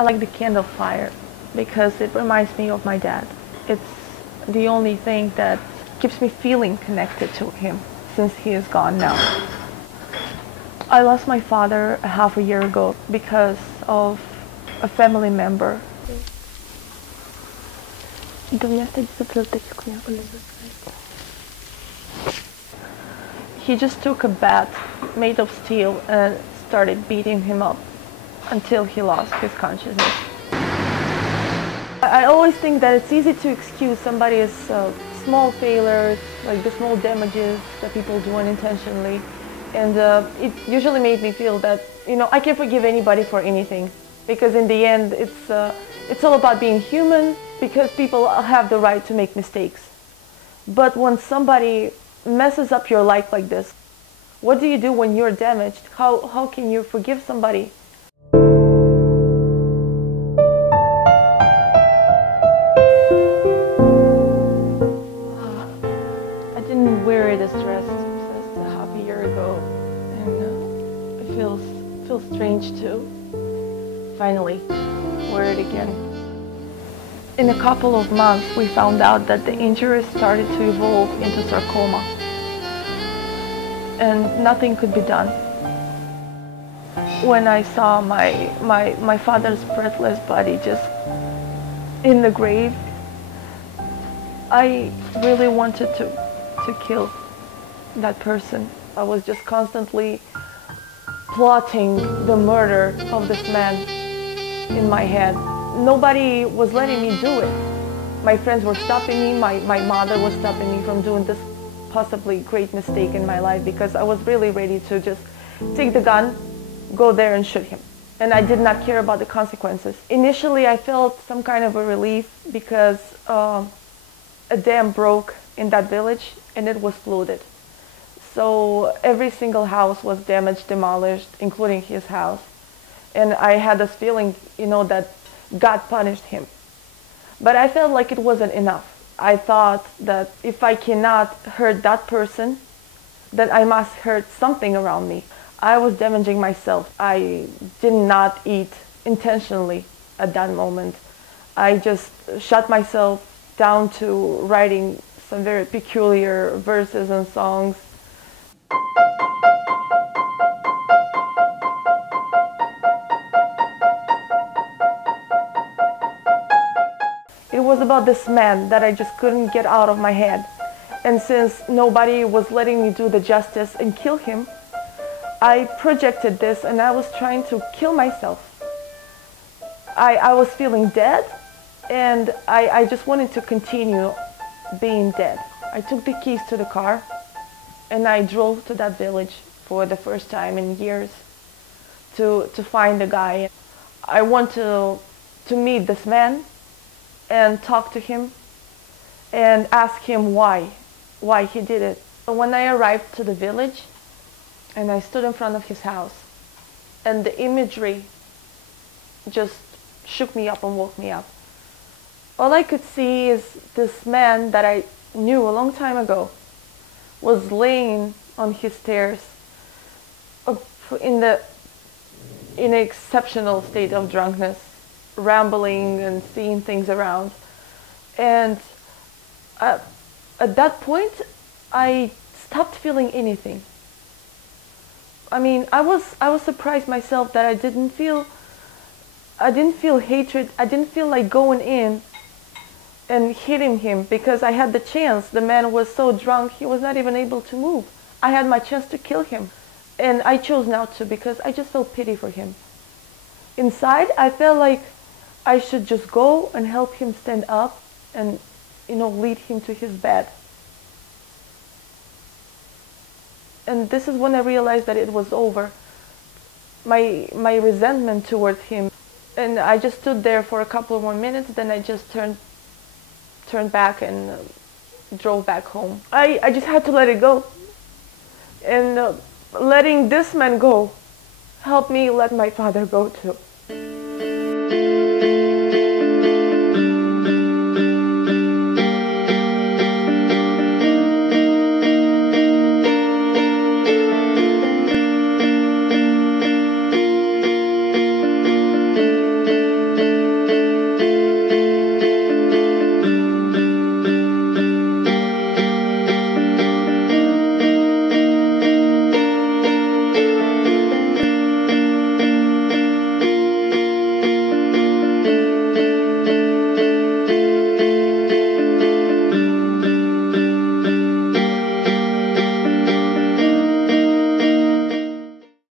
I like the candle fire because it reminds me of my dad. It's the only thing that keeps me feeling connected to him since he is gone now. I lost my father half a year ago because of a family member. He just took a bat made of steel and started beating him up until he lost his consciousness. I always think that it's easy to excuse somebody's small failures, like the small damages that people do unintentionally. And it usually made me feel that, I can forgive anybody for anything. Because in the end, it's all about being human, because people have the right to make mistakes. But when somebody messes up your life like this, what do you do when you're damaged? How can you forgive somebody? I didn't wear this dress since half a year ago, and it feels strange to finally wear it again. In a couple of months, we found out that the injury started to evolve into sarcoma, and nothing could be done. When I saw my father's breathless body just in the grave, I really wanted to kill that person. I was just constantly plotting the murder of this man in my head. Nobody was letting me do it. My friends were stopping me, my mother was stopping me from doing this possibly great mistake in my life, because I was really ready to just take the gun, go there and shoot him. And I did not care about the consequences. Initially I felt some kind of a relief because a dam broke in that village and it was flooded. So every single house was damaged, demolished, including his house. And I had this feeling, that God punished him. But I felt like it wasn't enough. I thought that if I cannot hurt that person, then I must hurt something around me. I was damaging myself. I did not eat intentionally at that moment. I just shut myself down to writing some very peculiar verses and songs. It was about this man that I just couldn't get out of my head. And since nobody was letting me do the justice and kill him, I projected this and I was trying to kill myself. I was feeling dead, and I just wanted to continue being dead. I took the keys to the car and I drove to that village for the first time in years to find the guy. I want to meet this man and talk to him and ask him why he did it. When I arrived to the village and I stood in front of his house, and the imagery just shook me up and woke me up. All I could see is this man that I knew a long time ago was laying on his stairs in an exceptional state of drunkenness, rambling and seeing things around. And at that point, I stopped feeling anything. I mean, I was surprised myself that I didn't feel hatred. I didn't feel like going in and hitting him, because I had the chance. The man was so drunk, he was not even able to move. I had my chance to kill him, and I chose not to because I just felt pity for him. Inside, I felt like I should just go and help him stand up and, lead him to his bed. And this is when I realized that it was over. My resentment towards him. And I just stood there for a couple of more minutes, then I just turned back and drove back home. I just had to let it go. And letting this man go helped me let my father go too.